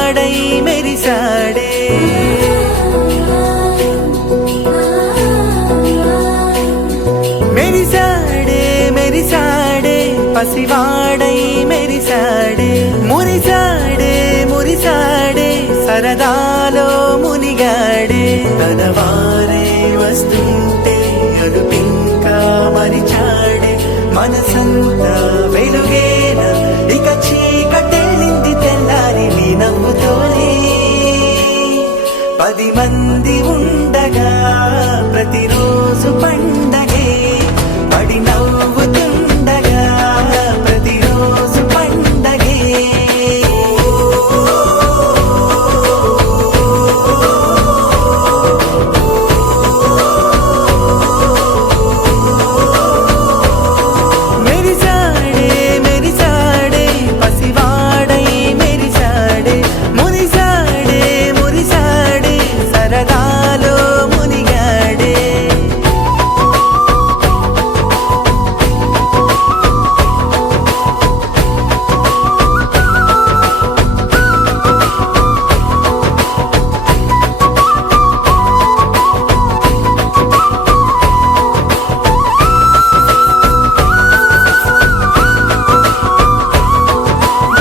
పసివాడై మెరిసాడే మెరిసాడే మెరిసాడే పసివాడై మెరిసాడే మురిసాడే మురిసాడే సరదాలో మునిగాడే తన వారే వస్తుంటే అదుపింకా మరిచాడే మనసంతా వెలుగేన ఇక చీకటెళ్ళింది తెల్లారి నీ నవ్వుతోనే 10 మంది ఉండగా ప్రతిరోజు పండగే పడి నవ్వుతుండగా ప్రతిరోజు పండగే మెరిసాడే మెరిసాడే పసివాడై మెరిసాడే మురిసాడే మురిసాడే సరదాలో మునిగాడే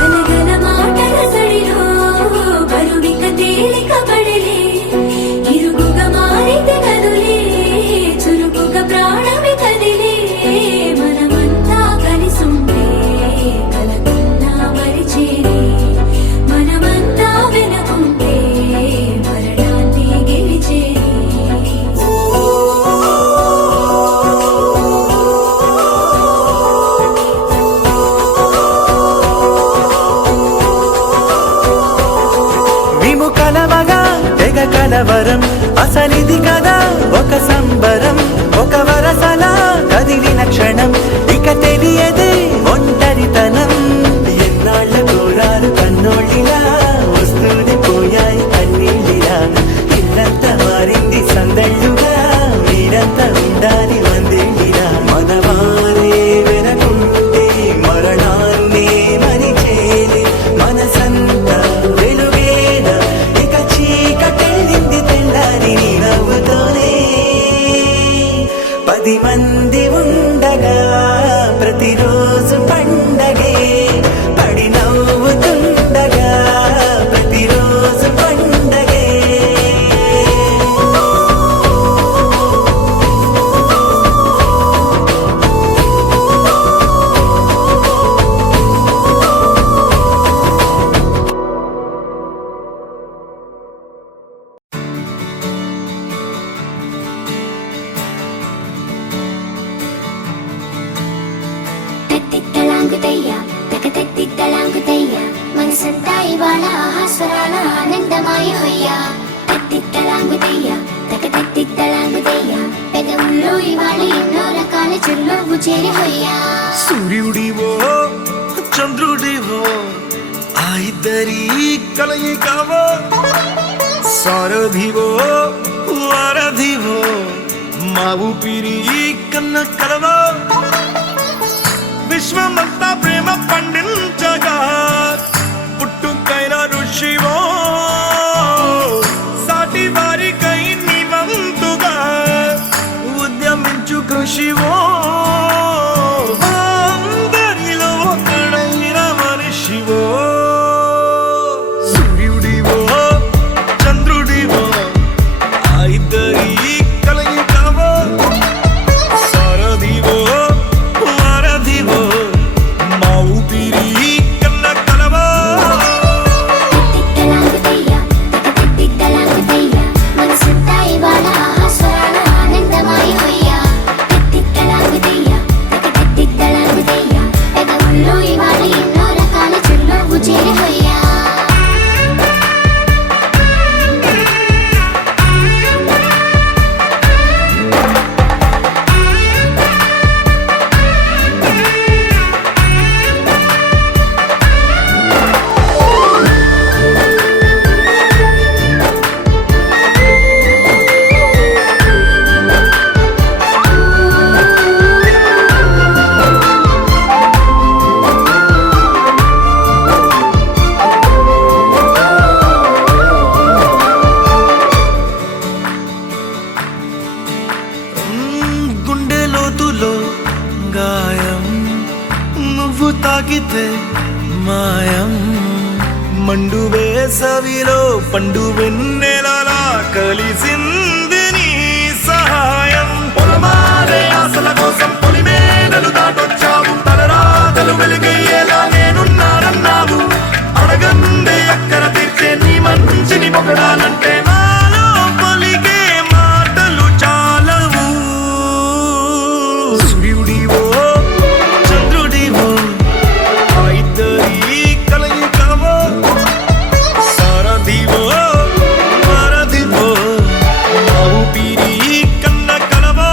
గనగన మాటల సడిలో బరువిక తేలిక పడలే ఇరుగుగా మారితే కదులే చురుకుగా ప్రాణమి కదిలే మనమంతా కలిసుంటే కలకున్నా మరిచేరే మనమంతా వెనకుంటే మరణాన్ని గెలిచేరే మేము కలవగా తెగ కలవరం అసలిది కదా ఒక సంబరం ఒక వరసలా కదిలిన క్షణం ఇక తెలియదే ఒంటరితనం ఎన్నాళ్ళ కోరాలు కన్నోళ్ళిలా వస్తూనే పోయాయి కన్నీళ్ళిలా ఇల్లంతా మారింది సందళ్ళుగా మీరంతా ఉండాలి వందేళ్ళిలా మనవారే వెనకుంటే మరణాన్ని మరిచేలే మనసంతా వెలుగేన ఇక చీకటెళ్ళింది తెల్లారి నీ నవ్వుతోనే 10 మంది ఉండగా ప్రతిరోజు పండగే పడి నవ్వుతుండగా ప్రతిరోజు పండగే తత్తిత్తలాంగుతయ్యా తకతత్తిత్తలాంగుతయ్యా మనసంతా ఇవాళ ఆహాస్వరాల ఆనందమాయ హొయ్యా తత్తిత్తలాంగుతయ్యా తకతత్తిత్తలాంగుతయ్యా పెదవుల్లో ఇవాళ ఎన్నో రకాల చిరునవ్వు చేరి హొయ్యా సూర్యుడివో చంద్రుడివో ఆ ఇద్దరి కలయికవో సారథివో వారధివో మా ఊపిరి కన్న కలవో విశ్వమంతా ప్రేమ పండించగా పుట్టుకైన ఋషివో సాటి వారికై నివంతుగా ఉద్యమించు కృషివో అందరిలో ఒకడైన మనిషివో సూర్యుడివో చంద్రుడివో ఆ ఇద్దరి కలయికవో సారథివో వారధివో మా ఊపిరి వేసవిలో పండు వెన్నెలలా కలిసింది నీ సహాయం పొలమారే ఆశల కోసం పొలిమేనలు దాటొచ్చావు తలరాతలు వెలుగయ్యేలా నేనున్నానన్నావు అడగందే అక్కర తీర్చే నీ మంచిని పొగడాలంటే నాలో పలికే మాటలు చాలవు సూర్యుడివో చంద్రుడివో ఆ ఇద్దరి కలయికవో సారథివో వారధివో నా ఊపిరి కన్న కలవో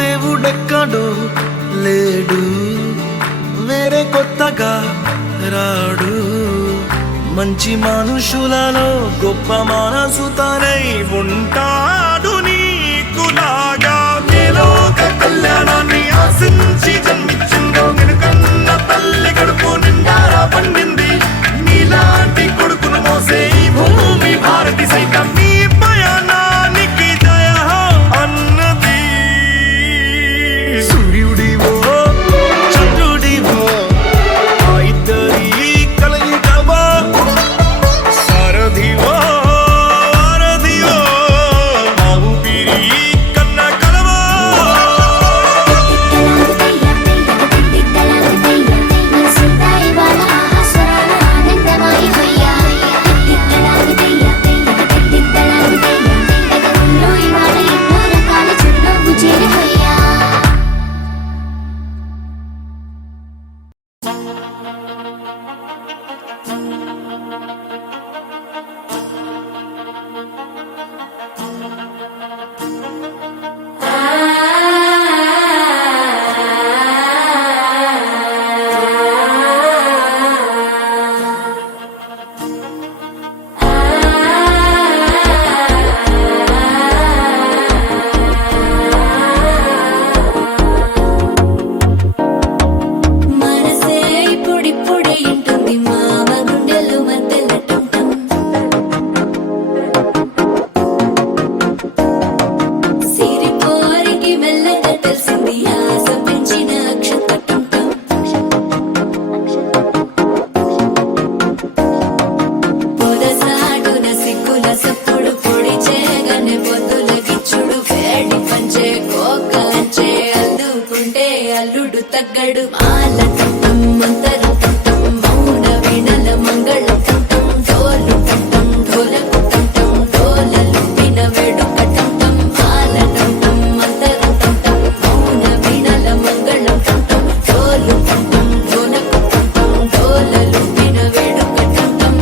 దేవుడెక్కడో లేడు వేరే కొత్తగా రాడు మంచి మనుషులలో గొప్ప మనసు తనై ఉంటాడు నీకులాగా లోక కళ్యాణాన్ని ఆశించి జన్మించిందో వెనుకన్న తల్లి కడుపు నిండారా పండింది నీలాంటి కొడుకును మోసే ఈ భూమి భారతి సైతం నీ పయనానికి జయ అన్నది సూర్యుడివో చంద్రుడివో ఆ ఇద్దరి కలయికవో సారథివో వారధివో నా ఊపిరి కన్న కలవో మనసే ఇప్పుడిప్పుడే ఇంటుంది మామ గుండెలు మధ్యలో టంటం సిరిపోరికి మెల్లగా తెలిసింది ఆశ పెంచిన అక్షత టంటం పొదసాటున సిగ్గుల సప్పుడు పొడి చేయగానే పొద్దుల గిచ్చుడు వేడి పంచే కోకలంచే అల్లుకుంటే అల్లుడు తగ్గడు మాల టంటం మంతర టంటం మౌన వీణల మంగళ టంటం డోలు టంటం ఢోలకు టంటం డోలలు విన వేడుక టంటం మాల టంటం మంతర టంటం మౌన వీణల మంగళ టంటం డోలు టంటం ఢోలకు టంటం డోలలు విన వేడుక టంటం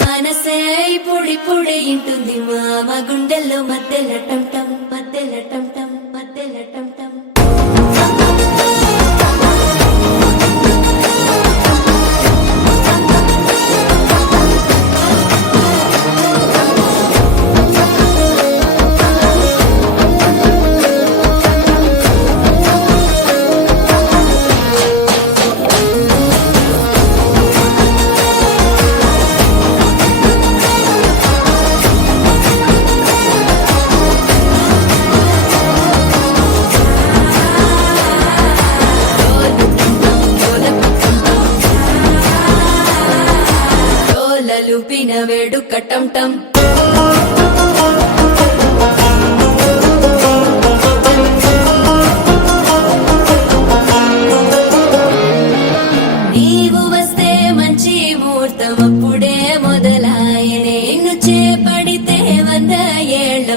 మనసే ఇప్పుడిప్పుడే ఇంటుంది మామ గుండెల్లో మధ్యలో టంటం మధ్యలో టంటం మధ్యలో టంటం లూపిన వేడుక టంటం నీవు వస్తే మంచి ముహూర్తం అప్పుడే మొదలాయనే నిన్ను చేపడితే 100 ఏళ్ల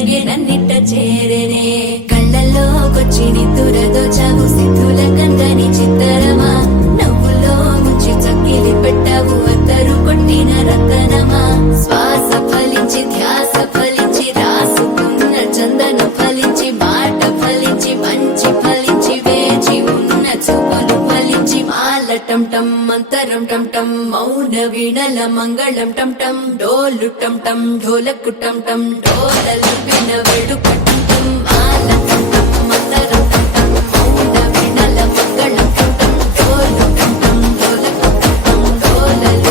మెల్లగే నన్నిట్ట చేరేనే కళ్ళల్లోకొచ్చి నిద్దురదోచావు సిద్ధుల కందని చిత్తరమా నవ్వులో ముంచి చక్కిలి పెట్టావు అద్దరు కొట్టిన రతనమా శ్వాస ఫలించి ధ్యాస ఫలించి రాసుకున్న చందన ఫలించి మాట ఫలించి మంచి ఫలించి వేచి ఉన్న చూపులు ఫలించి మాల టం టం మంతరం టం టం మౌన వీణల మంగళం టం టం డోలు టం టం ఢోలకు టం టం డోలలు విన వేడుక టం టం మాల టం టం మంతరం టం టం మౌన వీణల మంగళం టం టం డోలు టం టం ఢోలకు టం టం డోలలు